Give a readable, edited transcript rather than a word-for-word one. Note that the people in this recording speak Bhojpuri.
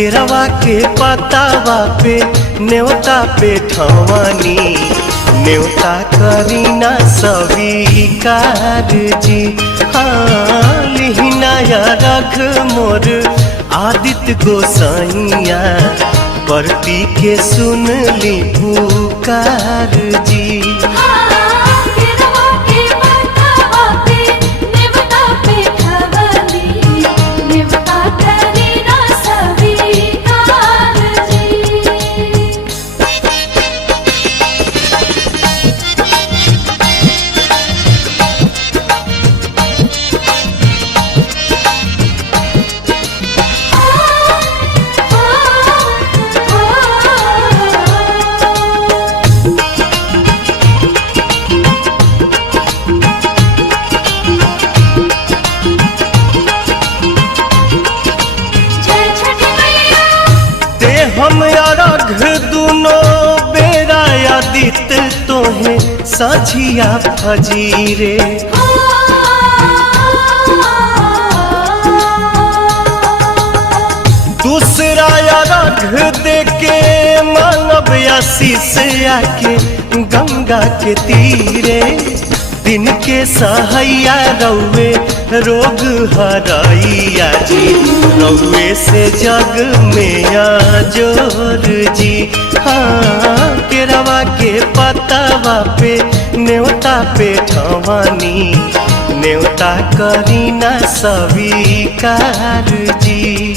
केरवा के पतावा पे न्योता पे ठवानी, न्योता करीना स्वीकार जी। हाँ लिहिना या रख मोर आदित्य गोसाइया, परती के सुन ली पुकार जी। हम अरघ दुनो बेरा आदित्य तोहे साझिया फजीरे, दूसरा अरघ देके मानव आशीष आके गंगा के तीरे। दिन के सहैया रौवे रोग हरैया जी, रौवे से जग में आजोर जी। हाँ केरवा के पतावा पे न्योता पे ठवानी, न्योता करीना स्वीकार जी।